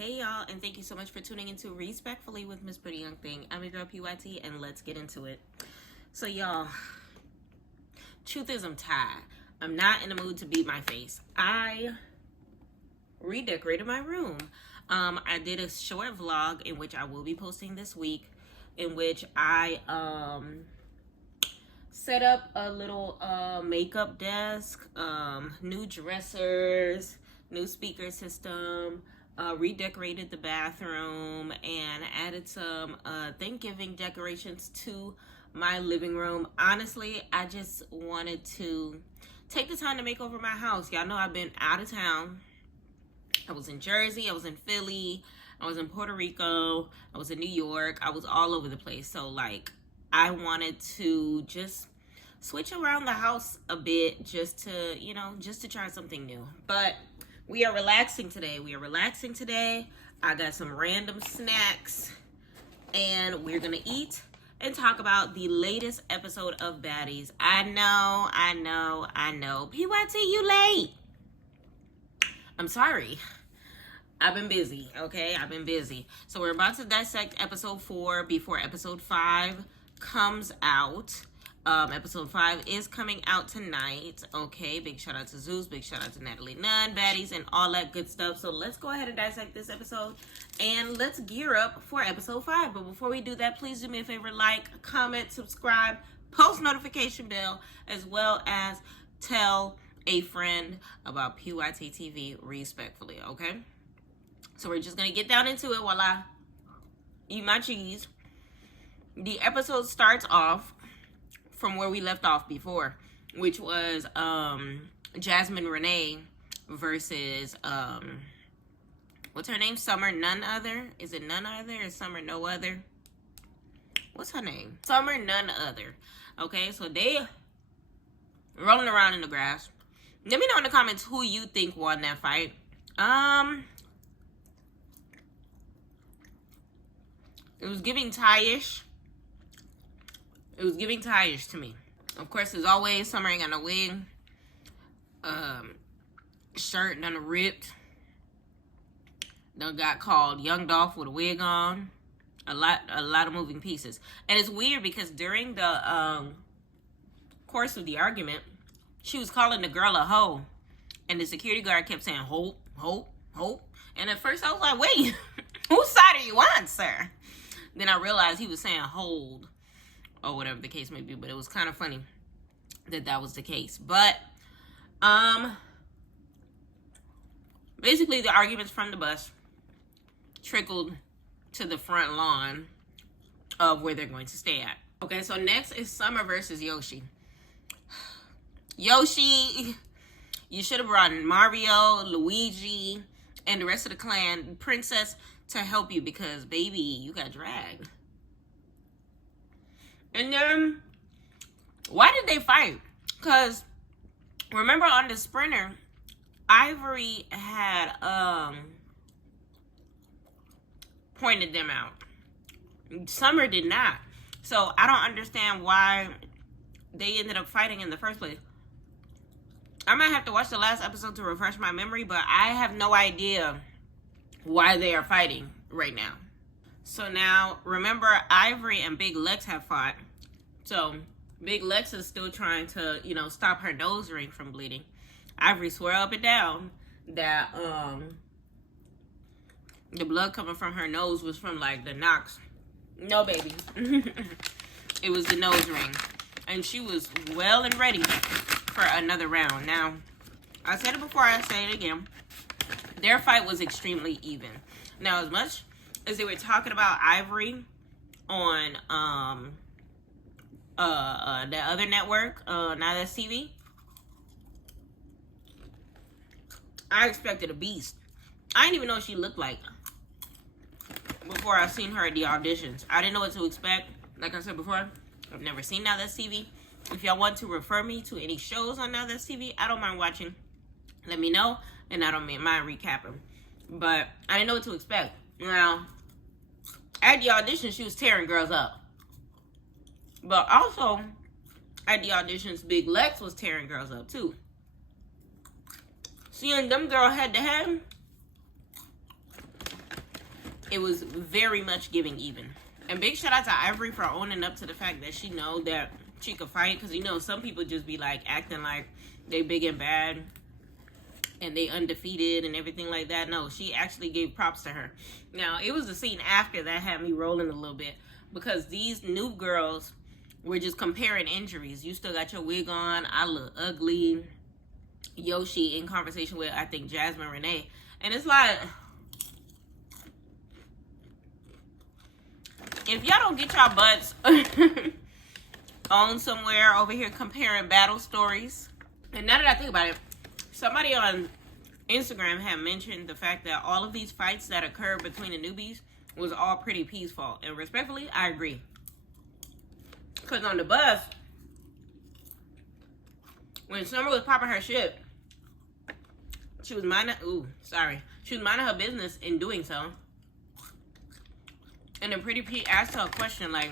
Hey y'all, and thank you so much for tuning into Respectfully with Miss Pretty Young Thing. I'm your girl PYT, and let's get into it. So y'all, truth is I'm tired. I'm not in the mood to beat my face. I redecorated my room. I did a short vlog in which I will be posting this week, in which I set up a little makeup desk, new dressers, new speaker system, redecorated the bathroom, and added some Thanksgiving decorations to my living room. Honestly, I just wanted to take the time to make over my house. Y'all know I've been out of town. I was in Jersey, I was in Philly, I was in Puerto Rico, I was in New York, I was all over the place. So like, I wanted to just switch around the house a bit just to try something new. But we are relaxing today. I got some random snacks, and we're gonna eat and talk about the latest episode of Baddies. I know. PYT, you late. I'm sorry. I've been busy, okay? I've been busy. So we're about to dissect episode 4 before episode 5 comes out. Episode 5 is coming out tonight, okay? Big shout out to Zeus, big shout out to Natalie Nunn, Baddies, and all that good stuff. So let's go ahead and dissect this episode, and let's gear up for episode 5. But before we do that, please do me a favor, like, comment, subscribe, post notification bell, as well as tell a friend about PYT TV respectfully, okay? So we're just gonna get down into it while I eat my cheese. The episode starts off from where we left off before, which was Jasmine Renee versus what's her name? Summer None Other. Is it None Other or Summer No Other? What's her name? Summer None Other. Okay, so they rolling around in the grass. Let me know in the comments who you think won that fight. It was giving tie-ish. It was giving tie-ish to me. Of course, as always, Summer ain't got no wig. Shirt done ripped. Done got called Young Dolph with a wig on. A lot of moving pieces. And it's weird because during the course of the argument, she was calling the girl a hoe. And the security guard kept saying, hope, hope, hope. And at first I was like, wait, whose side are you on, sir? Then I realized he was saying hold, or whatever the case may be. But it was kind of funny that was the case. But basically the arguments from the bus trickled to the front lawn of where they're going to stay at. Okay, so next is Summer versus Yoshi. Yoshi, you should have brought Mario, Luigi, and the rest of the clan, Princess, to help you because, baby, you got dragged. And then, why did they fight? Because, remember on the sprinter, Ivory had pointed them out. Summer did not. So, I don't understand why they ended up fighting in the first place. I might have to watch the last episode to refresh my memory, but I have no idea why they are fighting right now. So now, remember, Ivory and Big Lex have fought. So, Big Lex is still trying to, stop her nose ring from bleeding. Ivory swore up and down that the blood coming from her nose was from, like, the knocks. No, baby. It was the nose ring. And she was well and ready for another round. Now, I said it before, I say it again. Their fight was extremely even. Now, as much as they were talking about Ivory on the other network, Now That's TV, I expected a beast. I didn't even know what she looked like before I seen her at the auditions. I didn't know what to expect. Like I said before, I've never seen Now That's TV. If y'all want to refer me to any shows on Now That's TV, I don't mind watching. Let me know, and I don't mind recapping. But I didn't know what to expect. Now, at the audition, she was tearing girls up. But also, at the auditions, Big Lex was tearing girls up too. Seeing them girl head to head, it was very much giving even. And big shout out to Ivory for owning up to the fact that she know that she could fight. Because, you know, some people just be like acting like they big and bad and they undefeated and everything like that. No, she actually gave props to her. Now, it was the scene after that had me rolling a little bit, because these new girls were just comparing injuries. You still got your wig on. I look ugly. Yoshi in conversation with, I think, Jasmine Renee. And it's like, if y'all don't get y'all butts on somewhere over here comparing battle stories. And now that I think about it, somebody on Instagram had mentioned the fact that all of these fights that occurred between the newbies was all pretty peaceful. And respectfully, I agree. Because on the bus, when Summer was popping her shit, she was minding, she was minding her business in doing so. And then Pretty Pete asked her a question like,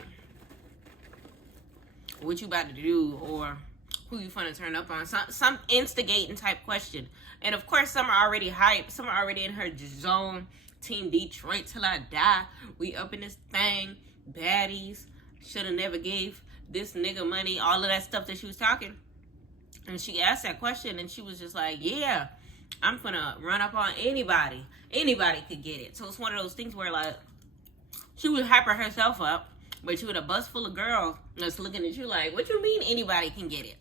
what you about to do, or who you finna turn up on, some instigating type question. And of course, Summer already hyped, Summer already in her zone. Team Detroit till I die. We up in this thing. Baddies. Shoulda never gave this nigga money. All of that stuff that she was talking. And she asked that question and she was just like, yeah, I'm finna run up on anybody. Anybody could get it. So it's one of those things where, like, she was hyping herself up, but you with a bus full of girls that's looking at you like, what you mean anybody can get it?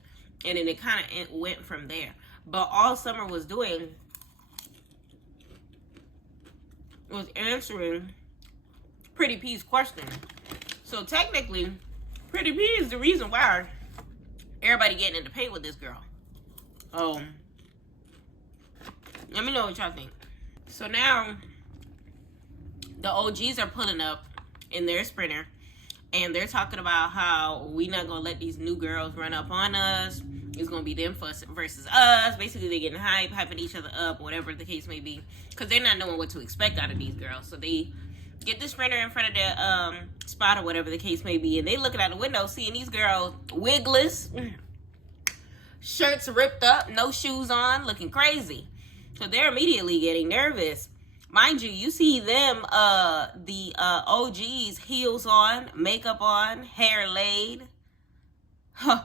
And then it kind of went from there. But all Summer was doing was answering Pretty P's question. So technically, Pretty P is the reason why everybody getting in the paint with this girl. Let me know what y'all think. So now, the OGs are pulling up in their Sprinter, and they're talking about how we not gonna let these new girls run up on us. It's gonna be them versus us. Basically, they're getting hyping each other up, whatever the case may be, because they're not knowing what to expect out of these girls. So they get the Sprinter in front of their spot or whatever the case may be, and they looking out the window, seeing these girls wigless, shirts ripped up, no shoes on, looking crazy. So they're immediately getting nervous. Mind you, you see them, the OGs, heels on, makeup on, hair laid. Huh,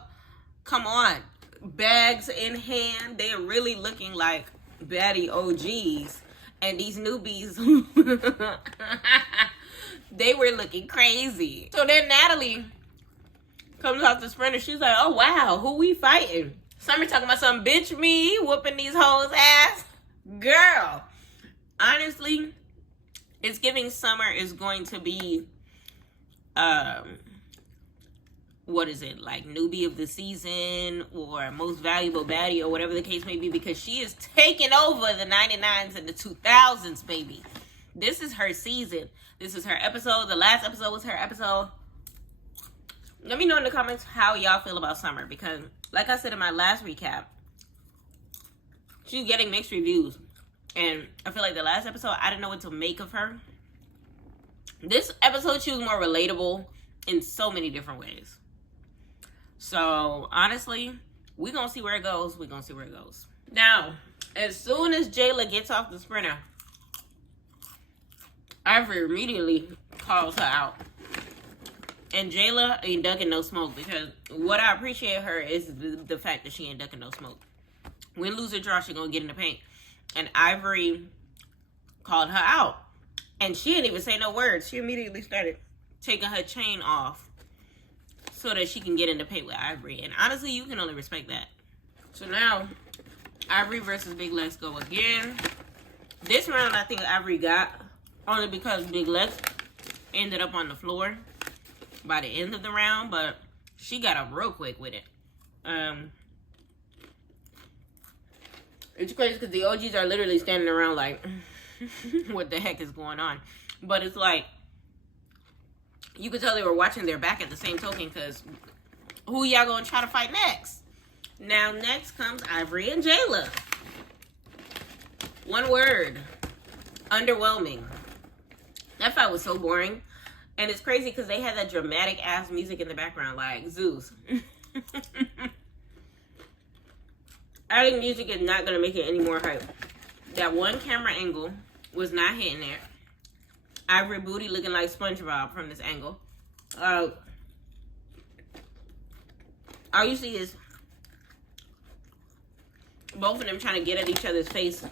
come on. Bags in hand. They're really looking like baddie OGs. And these newbies, they were looking crazy. So then Natalie comes off the Sprinter. She's like, oh, wow, who we fighting? Summer talking about some bitch me whooping these hoes' ass. Girl, honestly, it's giving Summer is going to be, what is it, like Newbie of the season or most valuable baddie or whatever the case may be, because she is taking over the 99s and the 2000s, baby. This is her season. This is her episode. The last episode was her episode. Let me know in the comments how y'all feel about Summer, because like I said in my last recap, she's getting mixed reviews. And I feel like the last episode, I didn't know what to make of her. This episode, she was more relatable in so many different ways. So, honestly, we're going to see where it goes. We're going to see where it goes. Now, as soon as Jayla gets off the Sprinter, Ivory immediately calls her out. And Jayla ain't ducking no smoke, because what I appreciate her is the fact that she ain't ducking no smoke. Win, lose, or draw, she gonna get in the paint. And Ivory called her out. And she didn't even say no words. She immediately started taking her chain off so that she can get in the paint with Ivory. And honestly, you can only respect that. So now, Ivory versus Big Lex go again. This round, I think Ivory got, only because Big Lex ended up on the floor by the end of the round. But she got up real quick with it. It's crazy because the OGs are literally standing around like, what the heck is going on? But it's like, you could tell they were watching their back at the same token, because who y'all gonna try to fight next? Now, next comes Ivory and Jayla. One word. Underwhelming. That fight was so boring. And it's crazy because they had that dramatic ass music in the background, like Zeus. Adding music is not going to make it any more hype. That one camera angle was not hitting it. Ivory booty looking like SpongeBob from this angle. All you see is both of them trying to get at each other's face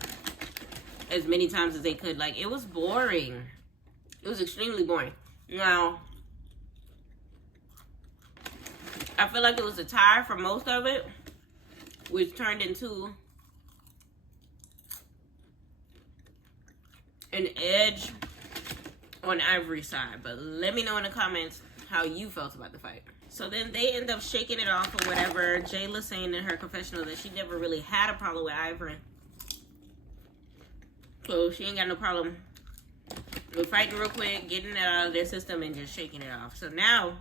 as many times as they could. Like, it was boring. It was extremely boring. Now, I feel like it was a tie for most of it, which turned into an edge on Ivory's side. But let me know in the comments how you felt about the fight. So then they end up shaking it off or whatever. Jayla saying in her confessional that she never really had a problem with Ivory. So she ain't got no problem with fighting real quick, getting it out of their system, and just shaking it off. So now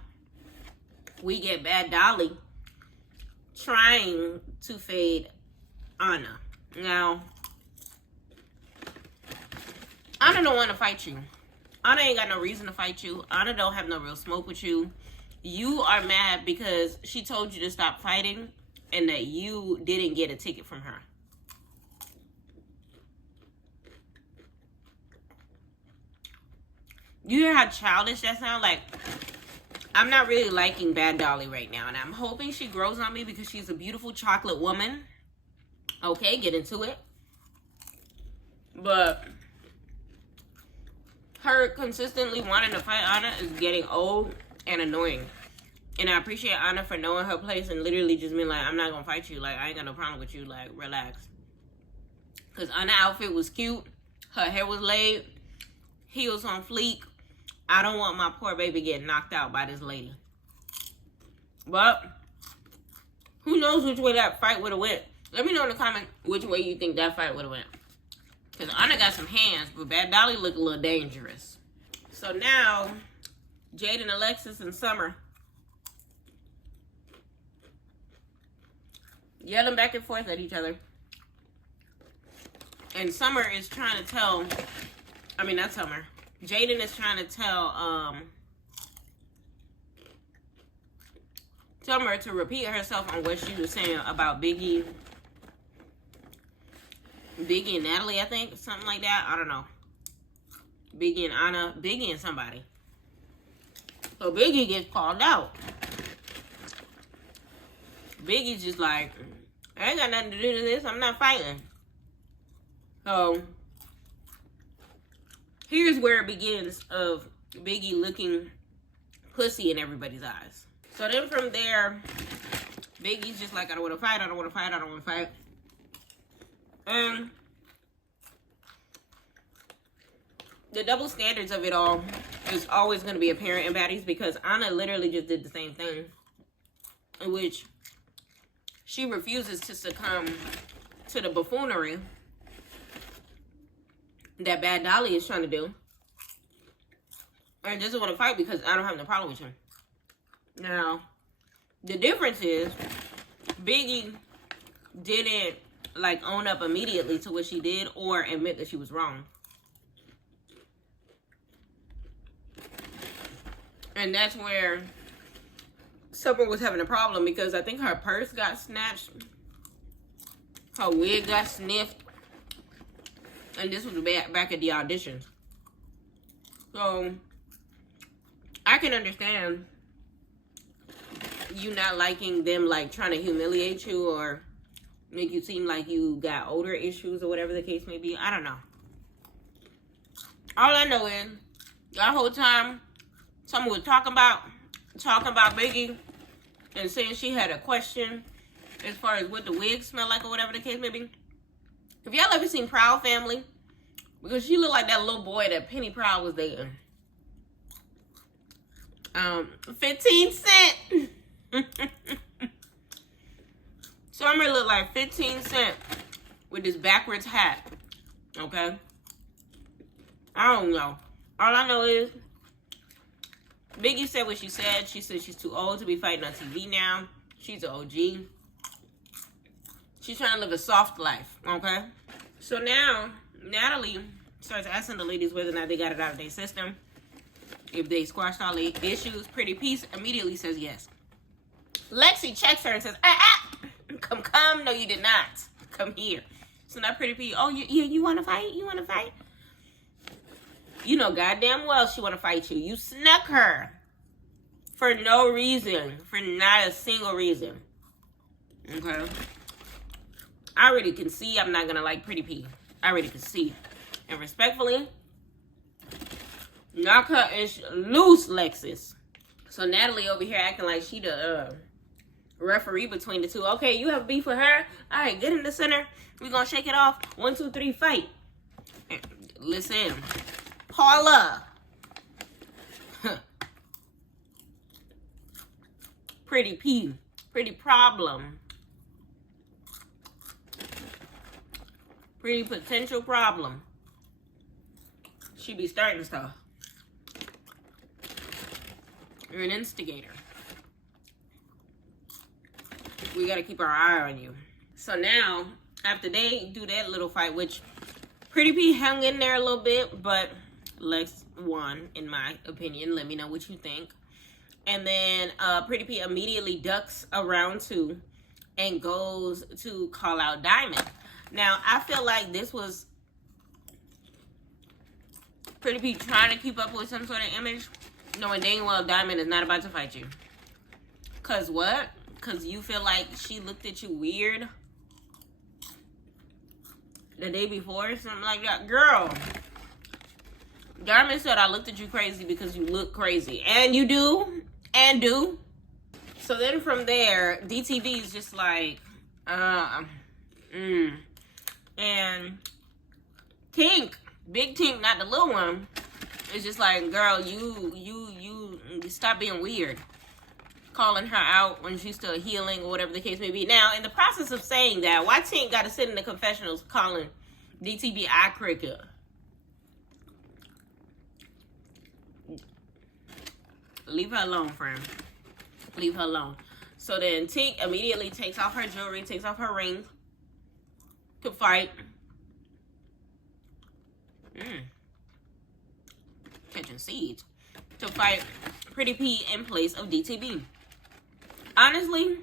we get Bad Dolly trying to fade Anna. Now, Anna don't want to fight you. Anna ain't got no reason to fight you. Anna don't have no real smoke with you. You are mad because she told you to stop fighting and that you didn't get a ticket from her. You hear how childish that sounds? Like, I'm not really liking Bad Dolly right now, and I'm hoping she grows on me because she's a beautiful chocolate woman. Okay, get into it. But her consistently wanting to fight Anna is getting old and annoying. And I appreciate Anna for knowing her place and literally just being like, I'm not gonna fight you. Like, I ain't got no problem with you. Like, relax. Because Anna's outfit was cute. Her hair was laid. Heels on fleek. I don't want my poor baby getting knocked out by this lady. But who knows which way that fight would have went. Let me know in the comment which way you think that fight would have went. Because Anna got some hands, but Bad Dolly looked a little dangerous. So now, Jade and Alexis and Summer yelling back and forth at each other. And Summer is trying to tell, I mean, not Summer. Jaden is trying to tell Summer to repeat herself on what she was saying about Biggie and Natalie, I think. Something like that. I don't know. Biggie and Anna. Biggie and somebody. So Biggie gets called out. Biggie's just like, I ain't got nothing to do with this. I'm not fighting. So here's where it begins of Biggie looking pussy in everybody's eyes. So then from there, Biggie's just like, I don't want to fight. I don't want to fight. I don't want to fight. And the double standards of it all is always going to be apparent in Baddies, because Anna literally just did the same thing, in which she refuses to succumb to the buffoonery that Bad Dolly is trying to do, and doesn't want to fight because I don't have no problem with him. Now, the difference is Biggie didn't like own up immediately to what she did or admit that she was wrong. And that's where Summer was having a problem, because I think her purse got snatched, her wig got sniffed, and this was back at the auditions. So I can understand you not liking them like trying to humiliate you or make you seem like you got older issues or whatever the case may be. I don't know. All I know is that whole time someone was talking about Biggie and saying she had a question as far as what the wig smelled like or whatever the case may be. Have y'all ever seen Proud Family? Because she looked like that little boy that Penny Proud was dating. 15 Cent. Summer looked like 15 Cent with this backwards hat. Okay? I don't know. All I know is Biggie said what she said. She said she's too old to be fighting on TV now. She's an OG. She's trying to live a soft life. Okay? So now, Natalie starts asking the ladies whether or not they got it out of their system. If they squashed all the issues. Pretty Peace immediately says yes. Lexi checks her and says, come. No, you did not. Come here. So now Pretty P, oh, yeah, you want to fight? You want to fight? You know goddamn well she want to fight you. You snuck her for no reason, for not a single reason. Okay? I already can see I'm not gonna like Pretty P. I already can see. And respectfully, knock her ish loose, Lexus. So Natalie over here acting like she the referee between the two. Okay, you have beef with her. All right, get in the center. We gonna shake it off. 1, 2, 3, fight. Listen, Paula. Pretty P. Pretty problem. Pretty potential problem. She be starting stuff. You're an instigator. We gotta keep our eye on you. So now, after they do that little fight, which Pretty P hung in there a little bit, but Lex won, in my opinion. Let me know what you think. And then Pretty P immediately ducks around too and goes to call out Diamond. Now, I feel like this was Pretty P trying to keep up with some sort of image, knowing dang well Diamond is not about to fight you. Cause what? Cause you feel like she looked at you weird the day before, something like that. Girl, Diamond said I looked at you crazy because you look crazy. And you do. And do. So then from there, DTV is just like, and Tink, big Tink, not the little one, is just like, girl, you stop being weird. Calling her out when she's still healing or whatever the case may be. Now, in the process of saying that, why Tink got to sit in the confessionals calling DTV eye cricket? Leave her alone, friend. Leave her alone. So then Tink immediately takes off her jewelry, takes off her ring to fight. Catching seeds. To fight Pretty P in place of DTV. Honestly,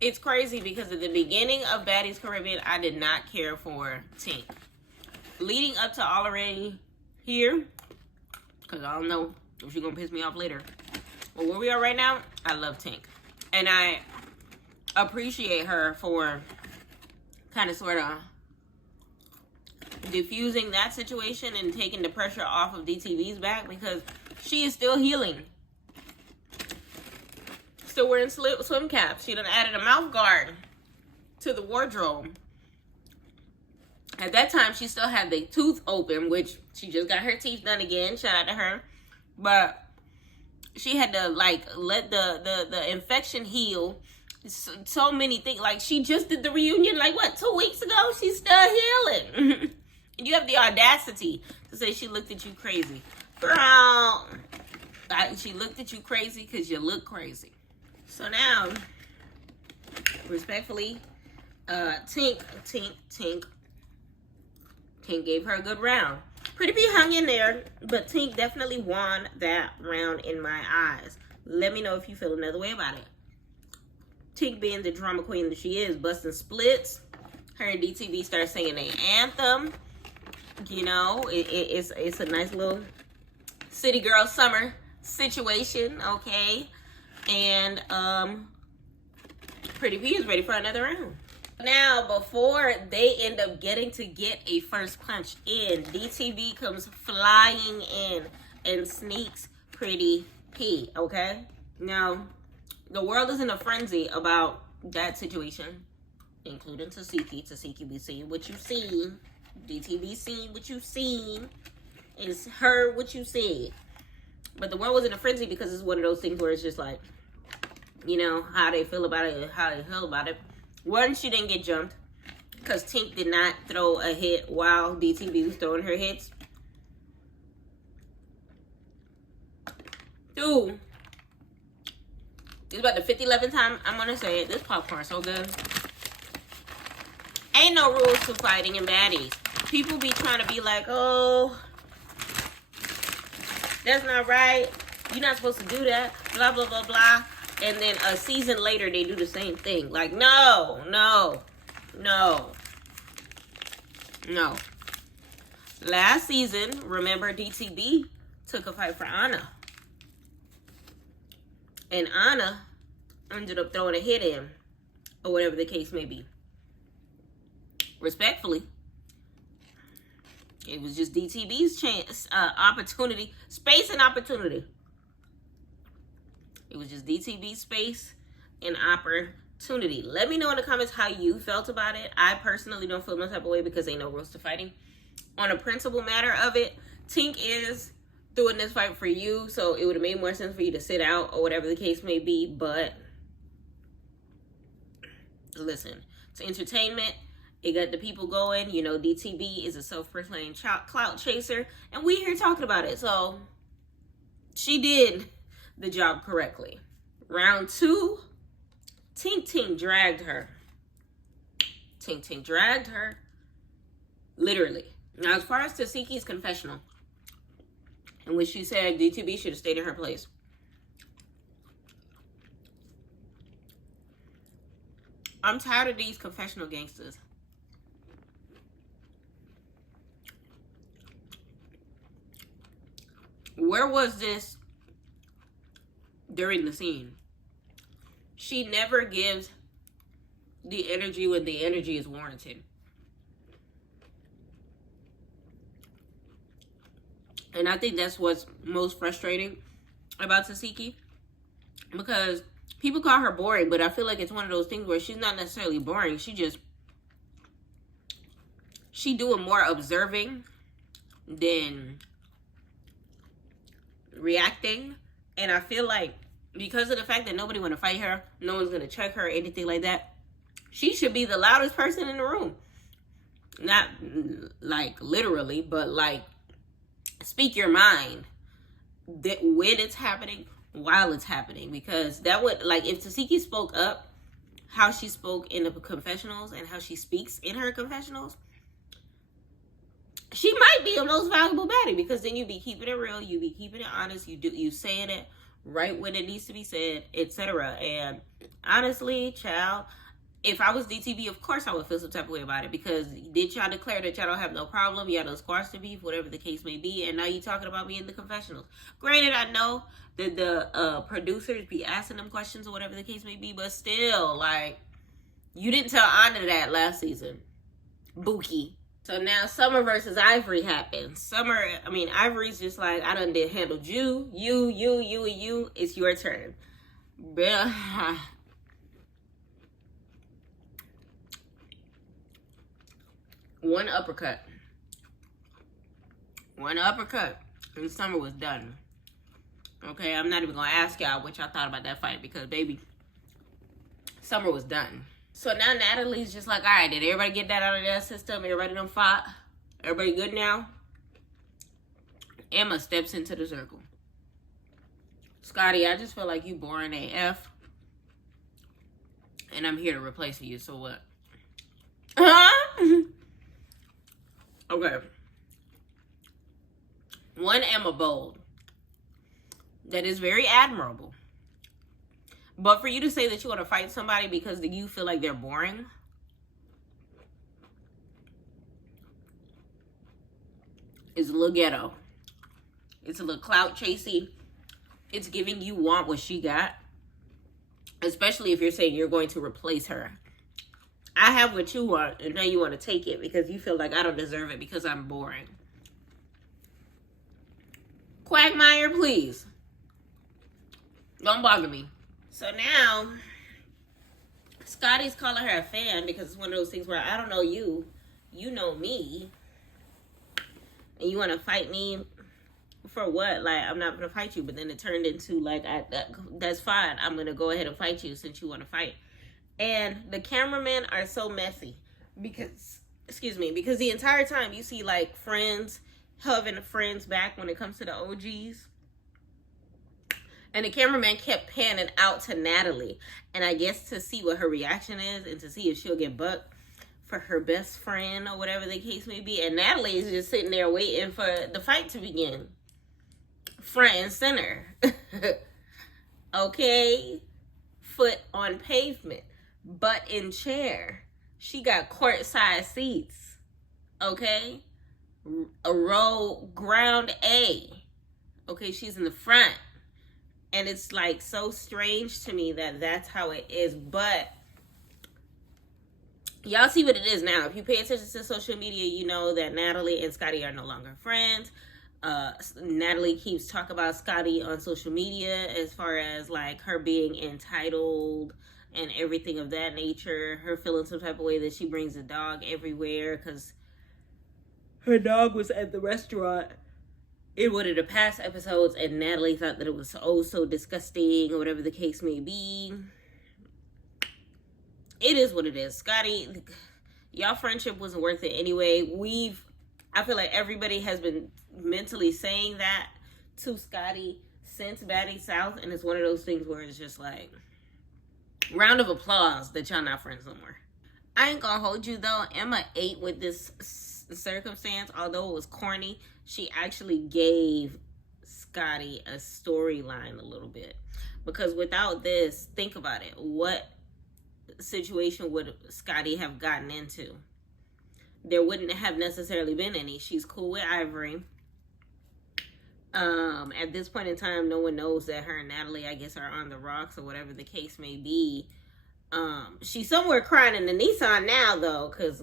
it's crazy because at the beginning of Baddies Caribbean, I did not care for Tink. Leading up to already here, because I don't know if she's going to piss me off later. But where we are right now, I love Tink. And I appreciate her for kind of sort of diffusing that situation and taking the pressure off of DTV's back because she is still healing. Still wearing swim caps. She done added a mouth guard to the wardrobe. At that time, she still had the tooth open, which she just got her teeth done again. Shout out to her. But she had to, like, let the infection heal. So many things. Like, she just did the reunion, like, what, 2 weeks ago? She's still healing. And you have the audacity to say she looked at you crazy. Girl, she looked at you crazy because you look crazy. So now, respectfully, Tink gave her a good round. Pretty P hung in there, but Tink definitely won that round in my eyes. Let me know if you feel another way about it. Tink, being the drama queen that she is, busting splits. Her and DTV start singing their anthem. You know, it's a nice little city girl summer situation, okay? And Pretty P is ready for another round. Now, before they end up getting to get a first punch in, DTV comes flying in and sneaks Pretty P, okay? Now, the world is in a frenzy about that situation, including Tasiki. Tasiki be seeing what you see. DTV seen what you seen. It's heard what you said. But the world was in a frenzy because it's one of those things where it's just like, you know, how they feel about it, how they feel about it. One, she didn't get jumped because Tink did not throw a hit while DTV was throwing her hits. 2, it's about the 50-11th time I'm going to say it. This popcorn so good. Ain't no rules to fighting in Baddies. People be trying to be like, oh, that's not right. You're not supposed to do that. Blah, blah, blah, blah. And then a season later, they do the same thing. Like, no. Last season, remember DTB took a fight for Anna. And Anna ended up throwing a hit in, or whatever the case may be. Respectfully, it was just DTB's chance, opportunity, space and opportunity. It was just DTB's space and opportunity. Let me know in the comments how you felt about it. I personally don't feel no type of way because ain't no rules to fighting. On a principle matter of it, Tink is doing this fight for you, so it would have made more sense for you to sit out or whatever the case may be. But listen, it's entertainment. It got the people going. You know, DTB is a self-proclaimed clout chaser, and we here talking about it. So she did the job correctly. Round 2, Tink dragged her. Tink dragged her. Literally. Now, as far as Tasiki's confessional, in which she said DTB should have stayed in her place, I'm tired of these confessional gangsters. Where was this during the scene? She never gives the energy when the energy is warranted. And I think that's what's most frustrating about Tasiki. Because people call her boring, but I feel like it's one of those things where she's not necessarily boring. She doing more observing than reacting. And I feel like because of the fact that nobody want to fight her, no one's going to check her or anything like that, she should be the loudest person in the room. Not like literally, but like speak your mind that when it's happening, while it's happening. Because that would, like, if Tasiki spoke up how she spoke in the confessionals and how she speaks in her confessionals, she might be a most valuable baddie, because then you be keeping it real, you be keeping it honest, you saying it right when it needs to be said, etc. And honestly, child, if I was DTB, of course I would feel some type of way about it, because did y'all declare that y'all don't have no problem, y'all don't squash the beef, whatever the case may be, and now you talking about me in the confessionals. Granted, I know that the producers be asking them questions or whatever the case may be, but still, like, you didn't tell Anna that last season. Buki. So now Summer versus Ivory happens. Ivory's just like, I done handled you, it's your turn. One uppercut, and Summer was done. Okay, I'm not even gonna ask y'all what y'all thought about that fight, because baby, Summer was done. So now Natalie's just like, all right, did everybody get that out of their system? Everybody done fought? Everybody good now? Emma steps into the circle. Scotty, I just feel like you boring AF, and I'm here to replace you, so what? Okay. One, Emma bold. That is very admirable. But for you to say that you want to fight somebody because you feel like they're boring, is a little ghetto. It's a little clout chasey. It's giving you want what she got. Especially if you're saying you're going to replace her. I have what you want, and now you want to take it because you feel like I don't deserve it because I'm boring. Quagmire, please. Don't bother me. So now, Scotty's calling her a fan because it's one of those things where I don't know you. You know me. And you want to fight me for what? Like, I'm not going to fight you. But then it turned into, like, that's fine. I'm going to go ahead and fight you since you want to fight. And the cameramen are so messy because the entire time you see, like, friends having friends back when it comes to the OGs. And the cameraman kept panning out to Natalie. And I guess to see what her reaction is and to see if she'll get bucked for her best friend or whatever the case may be. And Natalie is just sitting there waiting for the fight to begin. Front and center. Okay? Foot on pavement. Butt in chair. She got courtside seats. Okay? a row ground A. Okay, she's in the front. And it's like so strange to me that that's how it is. But y'all see what it is now. If you pay attention to social media, you know that Natalie and Scotty are no longer friends. Natalie keeps talking about Scotty on social media as far as like her being entitled and everything of that nature. Her feeling some type of way that she brings a dog everywhere because her dog was at the restaurant in one of the past episodes, and Natalie thought that it was so disgusting or whatever the case may be. It is what it is. Scotty, y'all friendship wasn't worth it anyway. I feel like everybody has been mentally saying that to Scotty since Baddies South, and it's one of those things where it's just like, round of applause that y'all not friends no more. I ain't gonna hold you though. Emma ate with this circumstance. Although it was corny, she actually gave Scotty a storyline a little bit. Because without this, think about it. What situation would Scotty have gotten into? There wouldn't have necessarily been any. She's cool with Ivory. At this point in time, no one knows that her and Natalie, I guess, are on the rocks or whatever the case may be. She's somewhere crying in the Nissan now, though, because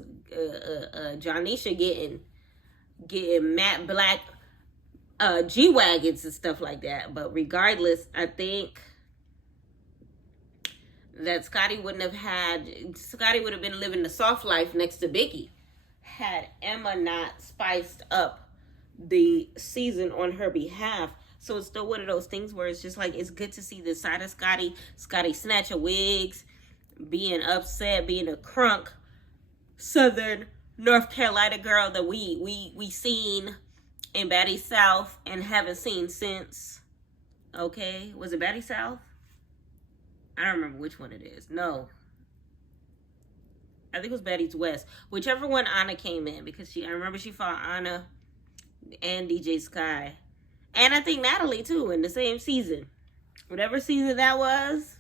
Johnisha getting matte black G-Wagons and stuff like that. But regardless, I think that Scotty would have been living the soft life next to Vicky had Emma not spiced up the season on her behalf. So it's still one of those things where it's just like, it's good to see this side of Scotty snatching wigs, being upset, being a crunk Southern North Carolina girl that we seen in Baddies South and haven't seen since. Okay, was it Baddies South? I don't remember which one it is. No, I think it was Baddies West. Whichever one Anna came in, because I remember she fought Anna and DJ Sky, and I think Natalie too in the same season. Whatever season that was,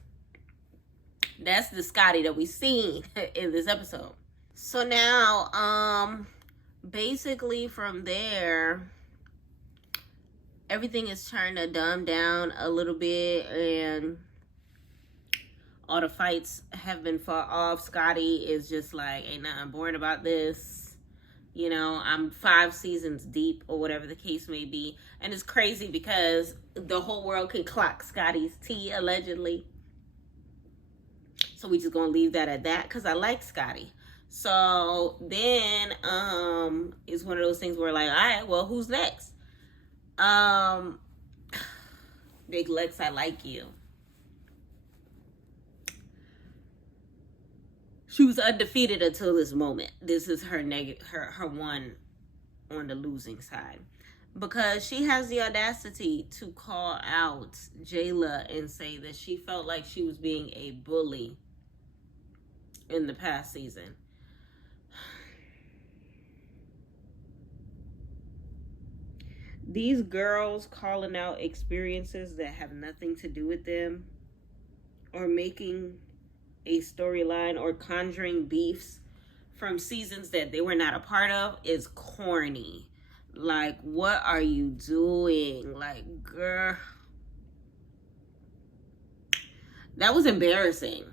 that's the Scotty that we seen in this episode. So now, basically from there, everything is trying to dumb down a little bit, and all the fights have been fought off. Scotty is just like, ain't nothing boring about this. You know, I'm 5 seasons deep or whatever the case may be. And it's crazy because the whole world can clock Scotty's tea, allegedly. So we just gonna leave that at that because I like Scotty. So then it's one of those things where like, all right, well, who's next? Big Lex, I like you. She was undefeated until this moment. This is her her one on the losing side. Because she has the audacity to call out Jayla and say that she felt like she was being a bully in the past season. These girls calling out experiences that have nothing to do with them, or making a storyline or conjuring beefs from seasons that they were not a part of, is corny. Like, what are you doing? Like, girl, that was embarrassing.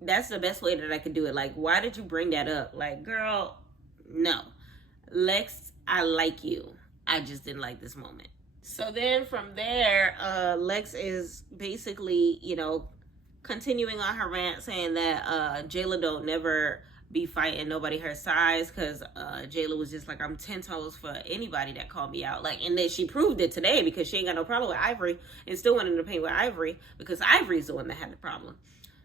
That's the best way that I could do it. Like, why did you bring that up? Like, girl, no. Lex, I like you. I just didn't like this moment. So then from there, Lex is basically, you know, continuing on her rant, saying that Jayla don't never be fighting nobody her size, because Jayla was just like, I'm 10 toes for anybody that called me out. Like, and then she proved it today because she ain't got no problem with Ivory and still went into pain with Ivory because Ivory's the one that had the problem.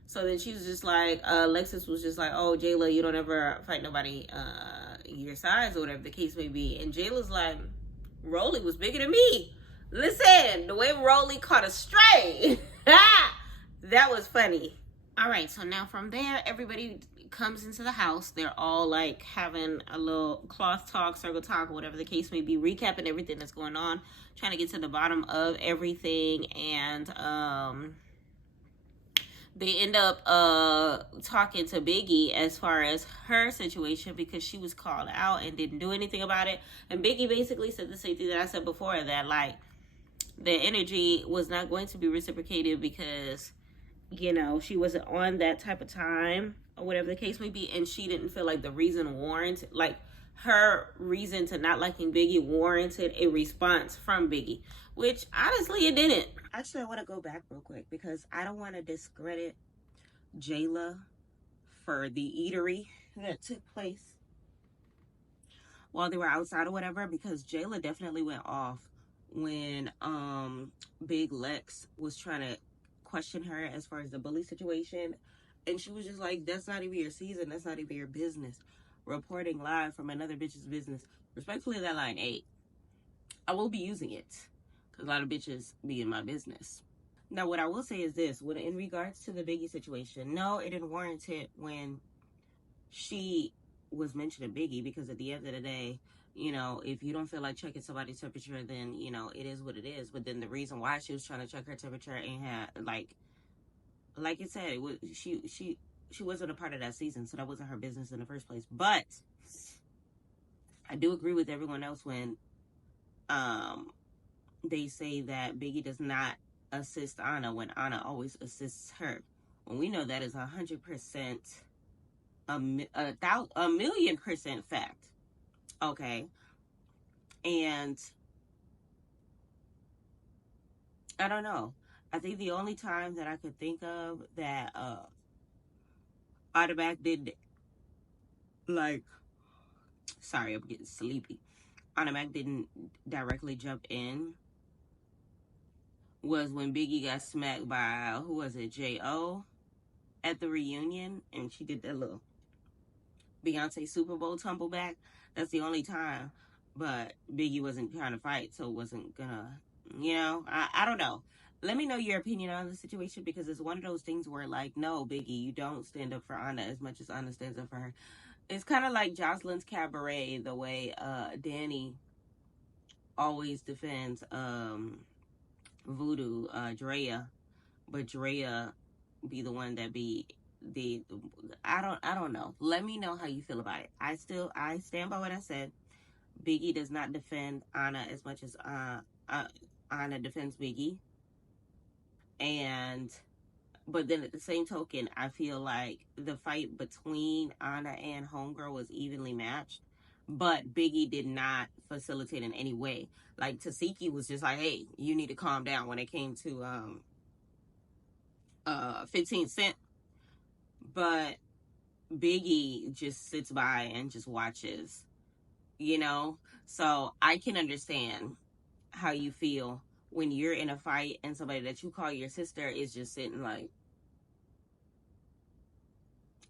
So then she was just like, Lexus was just like, oh, Jayla, you don't ever fight nobody your size or whatever the case may be. And Jayla's like, Rolly was bigger than me. Listen, the way Rolly caught a stray. That was funny. All right, so now from there, everybody comes into the house. They're all like having a little cloth talk, circle talk, whatever the case may be, recapping everything that's going on, trying to get to the bottom of everything. And they end up talking to Biggie as far as her situation because she was called out and didn't do anything about it. And Biggie basically said the same thing that I said before, that like the energy was not going to be reciprocated because, you know, she wasn't on that type of time or whatever the case may be, and she didn't feel like the reason warranted, like her reason to not liking Biggie warranted a response from Biggie, which honestly it didn't. Actually, I want to go back real quick because I don't want to discredit Jayla for the eatery that took place while they were outside or whatever, because Jayla definitely went off when Big Lex was trying to question her as far as the bully situation, and she was just like, that's not even your season, that's not even your business. Reporting live from another bitch's business. Respectfully, that line 8, I will be using it because a lot of bitches be in my business. Now, what I will say is this, when in regards to the Biggie situation, no, it didn't warrant it when she was mentioning Biggie, because at the end of the day, you know, if you don't feel like checking somebody's temperature, then, you know, it is what it is. But then the reason why she was trying to check her temperature and had, like it said, it was, she wasn't a part of that season, so that wasn't her business in the first place. But I do agree with everyone else when they say that Biggie does not assist Anna when Anna always assists her. When we know that is 100%, a 1,000,000% fact. Okay. And I don't know. I think the only time that I could think of that Automac did, like, sorry, I'm getting sleepy. Automac didn't directly jump in was when Biggie got smacked by, who was it, J.O. at the reunion, and she did that little Beyonce Super Bowl tumble back. That's the only time. But Biggie wasn't trying to fight, so it wasn't gonna, you know, I don't know. Let me know your opinion on the situation, because it's one of those things where, like, no, Biggie, you don't stand up for Anna as much as Anna stands up for her. It's kind of like Jocelyn's Cabaret, the way Danny always defends Voodoo, Drea, but Drea be the one that be the I don't know. Let me know how you feel about it. I stand by what I said. Biggie does not defend Anna as much as Anna defends Biggie. But then at the same token, I feel like the fight between Anna and Homegirl was evenly matched, but Biggie did not facilitate in any way. Like, Tasiki was just like, hey, you need to calm down when it came to 15 Cent. But Biggie just sits by and just watches, you know? So I can understand how you feel when you're in a fight and somebody that you call your sister is just sitting like,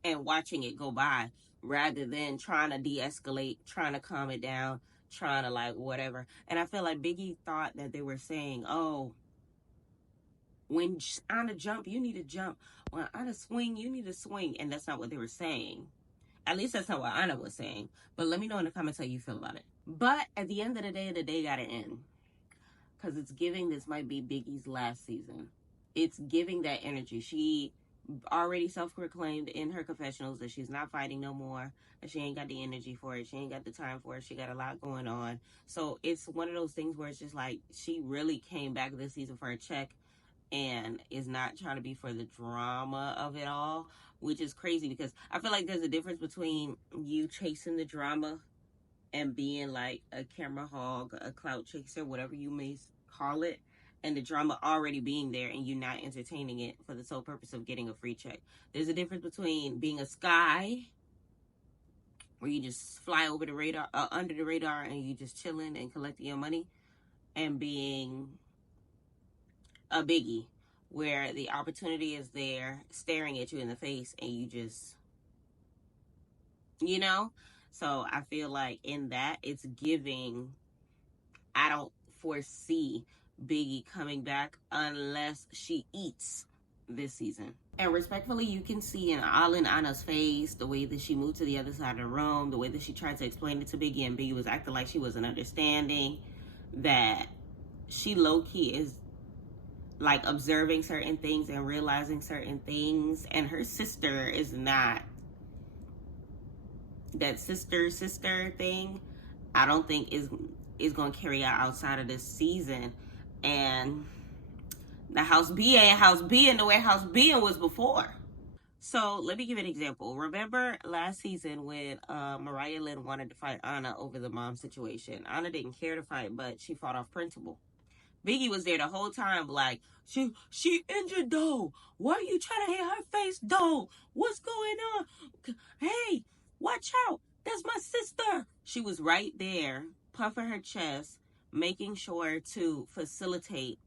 and watching it go by, rather than trying to de-escalate, trying to calm it down, trying to, like, whatever. And I feel like Biggie thought that they were saying, oh, when Anna jump, you need to jump. When Anna swing, you need to swing. And that's not what they were saying. At least that's not what Anna was saying. But let me know in the comments how you feel about it. But at the end of the day gotta end. Because it's giving this might be Biggie's last season. It's giving that energy. She already self-proclaimed in her confessionals that she's not fighting no more, that she ain't got the energy for it, she ain't got the time for it, she got a lot going on. So it's one of those things where it's just like, she really came back this season for a check and is not trying to be for the drama of it all, which is crazy, because I feel like there's a difference between you chasing the drama and being like a camera hog, a clout chaser, whatever you may call it, and the drama already being there and you not entertaining it for the sole purpose of getting a free check. There's a difference between being a Sky, where you just fly over the radar, under the radar, and you just chilling and collecting your money, and being a Biggie, where the opportunity is there staring at you in the face and you just, you know? So I feel like in that, it's giving, I don't foresee Biggie coming back unless she eats this season. And respectfully, you can see all in Anna's face, the way that she moved to the other side of the room, the way that she tried to explain it to Biggie, and Biggie was acting like she wasn't understanding, that she low-key is like observing certain things and realizing certain things. And her sister is not that sister thing. I don't think is going to carry out outside of this season. And the house B ain't house B in the way house B was before. So let me give you an example. Remember last season when Mariah Lynn wanted to fight Anna over the mom situation? Anna didn't care to fight, but she fought off principle. Biggie was there the whole time, like, she injured though. Why are you trying to hit her face though? What's going on? Hey, watch out. That's my sister. She was right there, puffing her chest, making sure to facilitate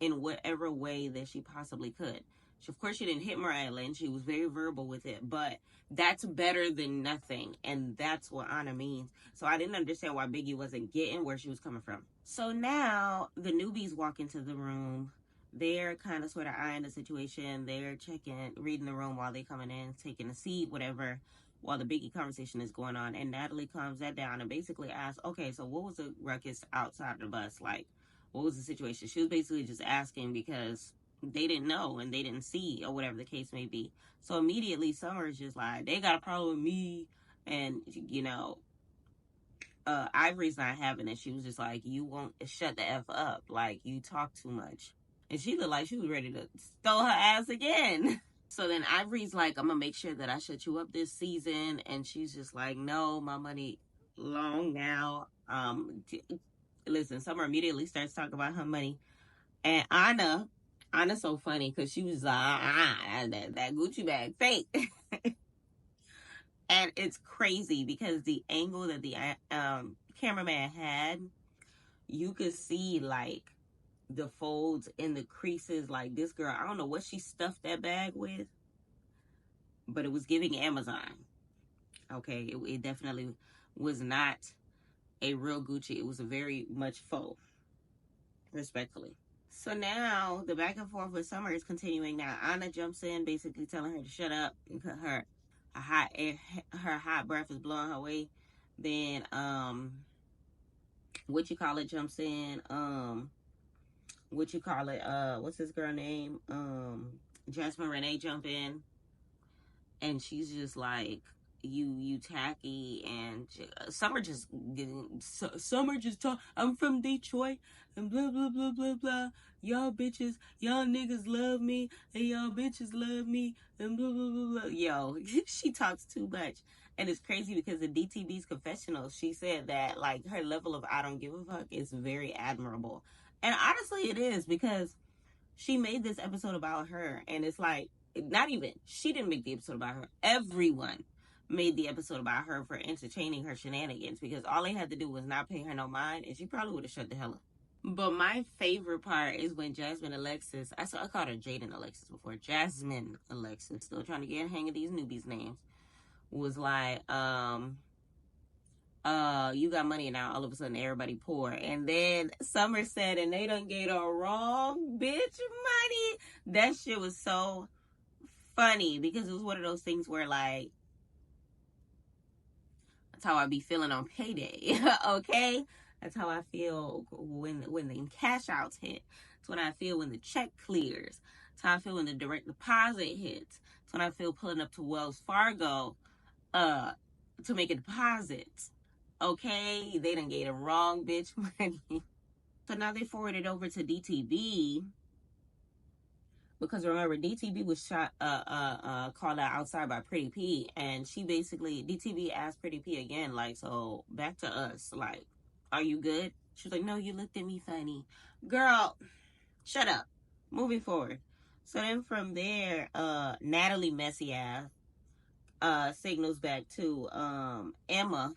in whatever way that she possibly could. Of course, she didn't hit Mariah Lynn. She was very verbal with it, but that's better than nothing, and that's what Anna means. So I didn't understand why Biggie wasn't getting where she was coming from. So now the newbies walk into the room. They're kind of sort of eyeing the situation. They're checking, reading the room while they coming in, taking a seat, whatever, while the Biggie conversation is going on. And Natalie calms that down and basically asks, okay, so what was the ruckus outside the bus like? What was the situation? She was basically just asking because they didn't know and they didn't see, or whatever the case may be. So immediately Summer is just like, they got a problem with me. And, you know, Ivory's not having it. She was just like, you won't shut the F up. Like, you talk too much. And she looked like she was ready to stow her ass again. So then Ivory's like, I'm going to make sure that I shut you up this season. And she's just like, no, my money long now. Listen, Summer immediately starts talking about her money. And Anna's so funny because she was like, that Gucci bag fake. And it's crazy because the angle that the cameraman had, you could see like the folds in the creases. Like this girl, I don't know what she stuffed that bag with, but it was giving Amazon. Okay, it definitely was not a real Gucci. It was a very much faux, respectfully. So now the back and forth with Summer is continuing. Now Anna jumps in, basically telling her to shut up because her hot breath is blowing her way. Then jumps in. What's this girl name? Jasmine Renee jump in, and she's just like, you tacky. And Summer just talk. I'm from Detroit and blah blah blah blah blah. Y'all bitches, y'all niggas love me and y'all bitches love me and blah blah blah blah. Yo, she talks too much. And it's crazy because in DTB's confessional, she said that like her level of I don't give a fuck is very admirable. And honestly it is, because she made this episode about her, and it's like, not even, she didn't make the episode about her. Everyone made the episode about her for entertaining her shenanigans, because all they had to do was not pay her no mind, and she probably would have shut the hell up. But my favorite part is when Jasmine Alexis, I called her Jaden Alexis before, Jasmine Alexis, still trying to get a hang of these newbies names, was like, you got money now, all of a sudden everybody poor. And then Summer said, and they done gave a wrong bitch money. That shit was so funny, because it was one of those things where like, that's how I be feeling on payday. Okay, that's how I feel when the cash outs hit. It's when I feel when the check clears. It's how I feel when the direct deposit hits. It's when I feel pulling up to Wells Fargo to make a deposit. Okay, they done gave a wrong bitch money. So now they forwarded over to DTB, because remember DTB was called out outside by Pretty P, and she basically, DTB asked Pretty P again, like, so back to us, like, are you good? She was like, no, you looked at me funny. Girl, shut up. Moving forward. So then from there, Natalie messy ass signals back to Emma.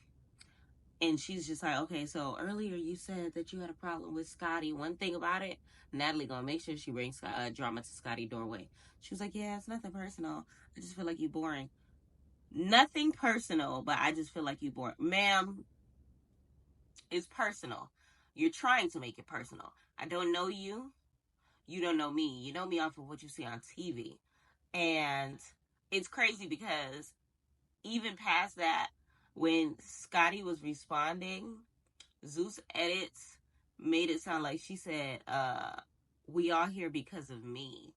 And she's just like, okay, so earlier you said that you had a problem with Scotty. One thing about it, Natalie gonna make sure she brings drama to Scotty doorway. She was like, yeah, it's nothing personal. I just feel like you boring. Nothing personal, but I just feel like you boring. Ma'am, it's personal. You're trying to make it personal. I don't know you. You don't know me. You know me off of what you see on TV. And it's crazy because even past that, when Scotty was responding, Zeus edits made it sound like she said, we all here because of me.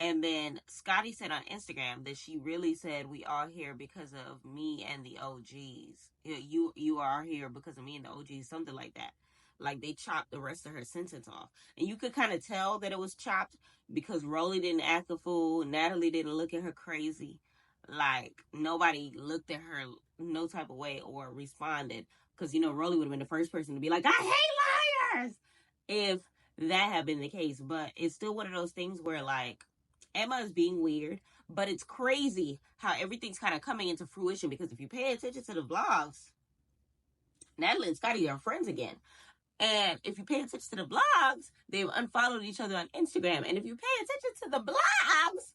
And then Scotty said on Instagram that she really said we all here because of me and the OGs. You are here because of me and the OGs, something like that. Like they chopped the rest of her sentence off. And you could kind of tell that it was chopped because Rolly didn't act a fool. Natalie didn't look at her crazy. Like nobody looked at her no type of way or responded. Because, Rolly would have been the first person to be like, I hate liars! If that had been the case. But it's still one of those things where, like, Emma is being weird, but it's crazy how everything's kind of coming into fruition because if you pay attention to the vlogs, Natalie and Scotty are friends again. And if you pay attention to the blogs, they've unfollowed each other on Instagram. And if you pay attention to the blogs,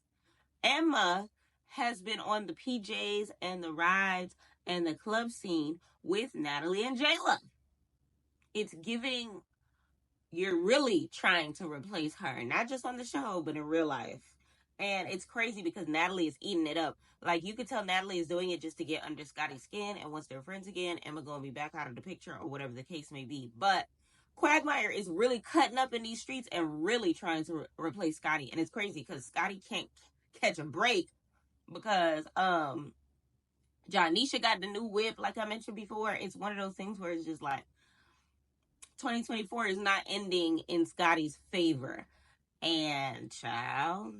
Emma has been on the PJs and the rides and the club scene with Natalie and Jayla. It's giving you're really trying to replace her, not just on the show, but in real life. And it's crazy because Natalie is eating it up. Like, you could tell Natalie is doing it just to get under Scotty's skin. And once they're friends again, Emma going to be back out of the picture or whatever the case may be. But Quagmire is really cutting up in these streets and really trying to replace Scotty. And it's crazy because Scotty can't catch a break because Johnisha got the new whip, like I mentioned before. It's one of those things where it's just like 2024 is not ending in Scotty's favor. And child,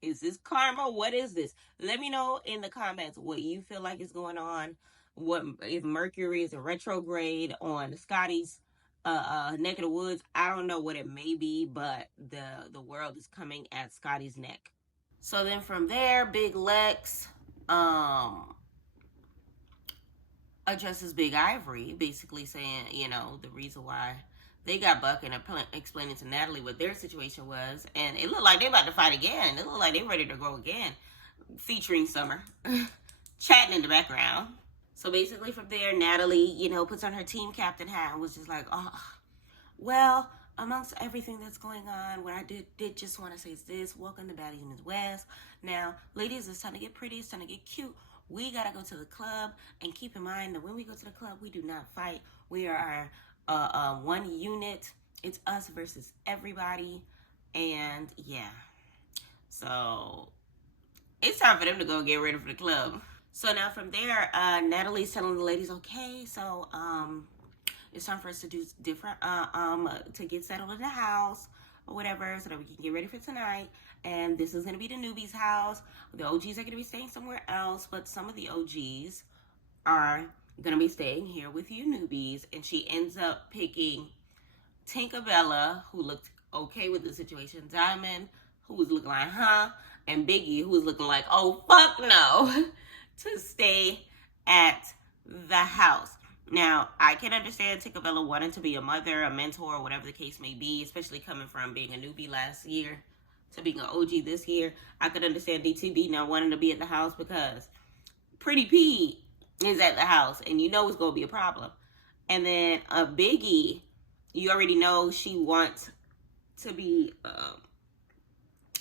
is this karma? What is this? Let me know in the comments what you feel like is going on. What if Mercury is a retrograde on Scotty's neck of the woods? I don't know what it may be, but the world is coming at Scotty's neck. So then from there, Big Lex addresses Big Ivory, basically saying, the reason why they got Buck and explaining to Natalie what their situation was. And it looked like they about to fight again. It looked like they ready to go again. Featuring Summer. Chatting in the background. So basically from there, Natalie, puts on her team captain hat and was just like, well, amongst everything that's going on, what I did just want to say is this. Welcome to Baddies Midwest. Now, ladies, it's time to get pretty. It's time to get cute. We got to go to the club. And keep in mind that when we go to the club, we do not fight. We are one unit. It's us versus everybody. And yeah, so it's time for them to go get ready for the club. So now from there, Natalie's telling the ladies, okay, so it's time for us to do different to get settled in the house or whatever, so that we can get ready for tonight. And this is going to be the Newbies' house. The OGs are going to be staying somewhere else, but some of the OGs are going to be staying here with you Newbies. And she ends up picking Tinkerbella, who looked okay with the situation, Diamond, who was looking like, and Biggie, who was looking like, oh, fuck no, to stay at the house. Now, I can understand Tinkerbella wanting to be a mother, a mentor, whatever the case may be, especially coming from being a newbie last year to being an OG this year. I could understand DTD now wanting to be at the house because Pretty P is at the house, and it's going to be a problem. And then Biggie, you already know she wants to be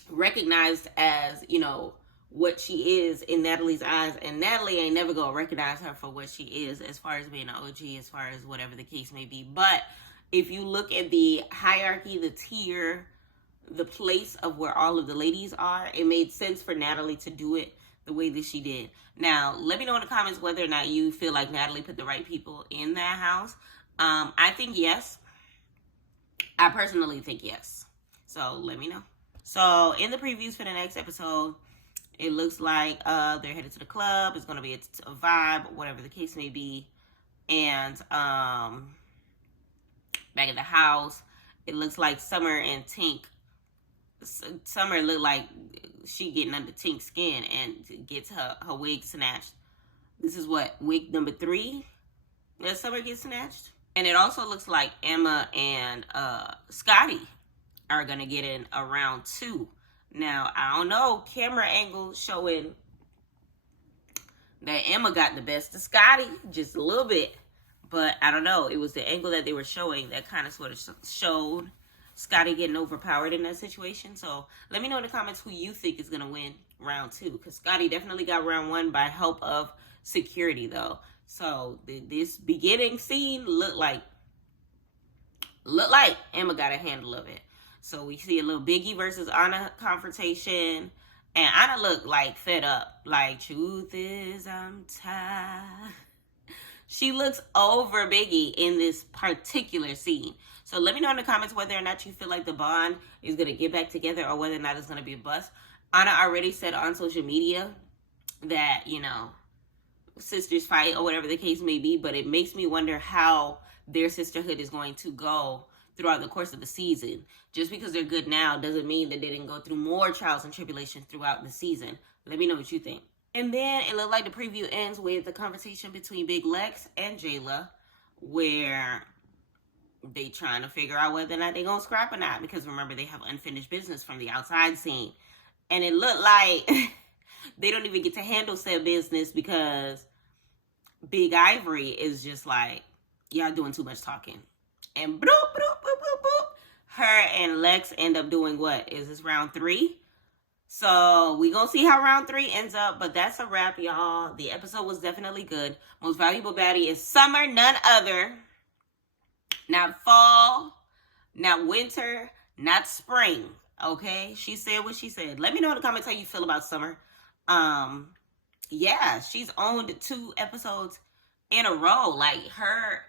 recognized as, what she is in Natalie's eyes, and Natalie ain't never gonna recognize her for what she is as far as being an OG, as far as whatever the case may be. But if you look at the hierarchy, the tier, the place of where all of the ladies are, it made sense for Natalie to do it the way that she did. Now, let me know in the comments whether or not you feel like Natalie put the right people in that house. I think yes. I personally think yes. So let me know. So in the previews for the next episode, it looks like they're headed to the club. It's going to be a vibe, whatever the case may be. And back at the house, it looks like Summer and Tink. Summer looked like she getting under Tink's skin and gets her wig snatched. This is what, wig number 3 that Summer gets snatched? And it also looks like Emma and Scotty are going to get in around 2. Now, I don't know, camera angle showing that Emma got the best of Scotty, just a little bit. But I don't know, it was the angle that they were showing that kind of sort of showed Scotty getting overpowered in that situation. So let me know in the comments who you think is going to win round 2. Because Scotty definitely got round 1 by help of security, though. So this beginning scene looked like look like Emma got a handle of it. So we see a little Biggie versus Anna confrontation. And Anna looked like fed up. Like, truth is, I'm tired. She looks over Biggie in this particular scene. So let me know in the comments whether or not you feel like the bond is going to get back together or whether or not it's going to be a bust. Anna already said on social media that, you know, sisters fight or whatever the case may be. But it makes me wonder how their sisterhood is going to go throughout the course of the season. Just because they're good now doesn't mean that they didn't go through more trials and tribulations throughout the season. Let me know what you think. And then it looked like the preview ends with the conversation between Big Lex and Jayla, where they trying to figure out whether or not they gonna scrap or not, because remember, they have unfinished business from the outside scene. And it looked like they don't even get to handle said business because Big Ivory is just like, y'all doing too much talking. And boop, boop, boop, boop, boop. Her and Lex end up doing what? Is this round 3? So we gonna see how round 3 ends up, but that's a wrap, y'all. The episode was definitely good. Most valuable baddie is Summer, none other. Not fall, not winter, not spring. Okay? She said what she said. Let me know in the comments how you feel about Summer. Yeah, she's owned 2 episodes in a row. Like, her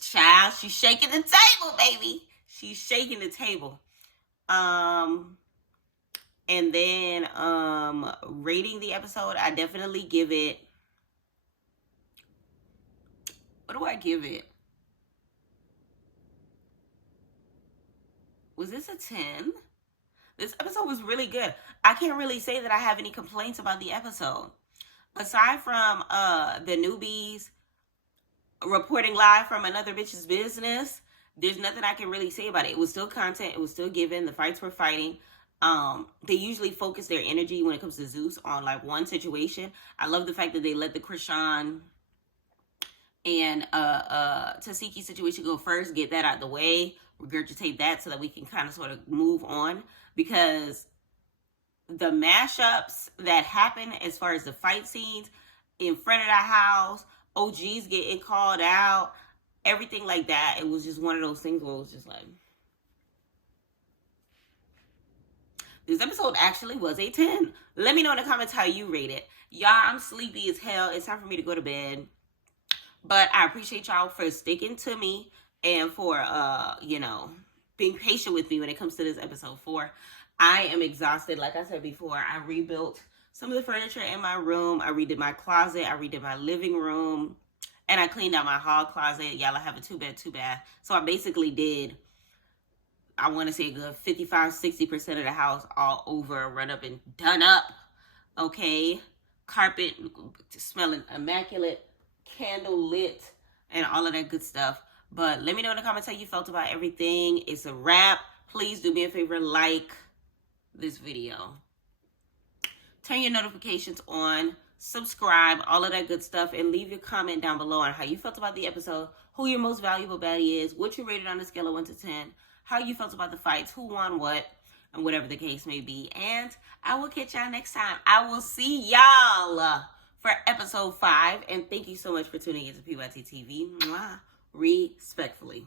child, she's shaking the table, baby. She's shaking the table. And then rating the episode, I definitely give it, what do I give it? Was this a 10? This episode was really good. I can't really say that I have any complaints about the episode. Aside from the newbies reporting live from another bitch's business, there's nothing I can really say about it. It was still content. It was still given. The fights were fighting. They usually focus their energy when it comes to Zeus on like one situation. I love the fact that they let the Krishan and Tasiki situation go first, get that out the way, regurgitate that so that we can kind of sort of move on, because the mashups that happen as far as the fight scenes in front of the house, OGs getting called out, everything like that, it was just one of those things where it was just like, this episode actually was a 10. Let me know in the comments how you rate it. Y'all, I'm sleepy as hell. It's time for me to go to bed. But I appreciate y'all for sticking to me and for, you know, being patient with me when it comes to this episode 4. I am exhausted. Like I said before, I rebuilt some of the furniture in my room. I redid my closet. I redid my living room. And I cleaned out my hall closet. Y'all, I have a 2-bed, 2-bath. So I basically did, I want to say a good 55-60% of the house all over, run up and done up. Okay. Carpet smelling immaculate, candle lit, and all of that good stuff. But let me know in the comments how you felt about everything. It's a wrap. Please do me a favor, like this video. Turn your notifications on. Subscribe, all of that good stuff, and leave your comment down below on how you felt about the episode, who your most valuable baddie is, what you rated on a scale of 1 to 10, how you felt about the fights, who won what, and whatever the case may be. And I will catch y'all next time. I will see y'all for episode 5, and thank you so much for tuning into PYT TV. Mwah. Respectfully.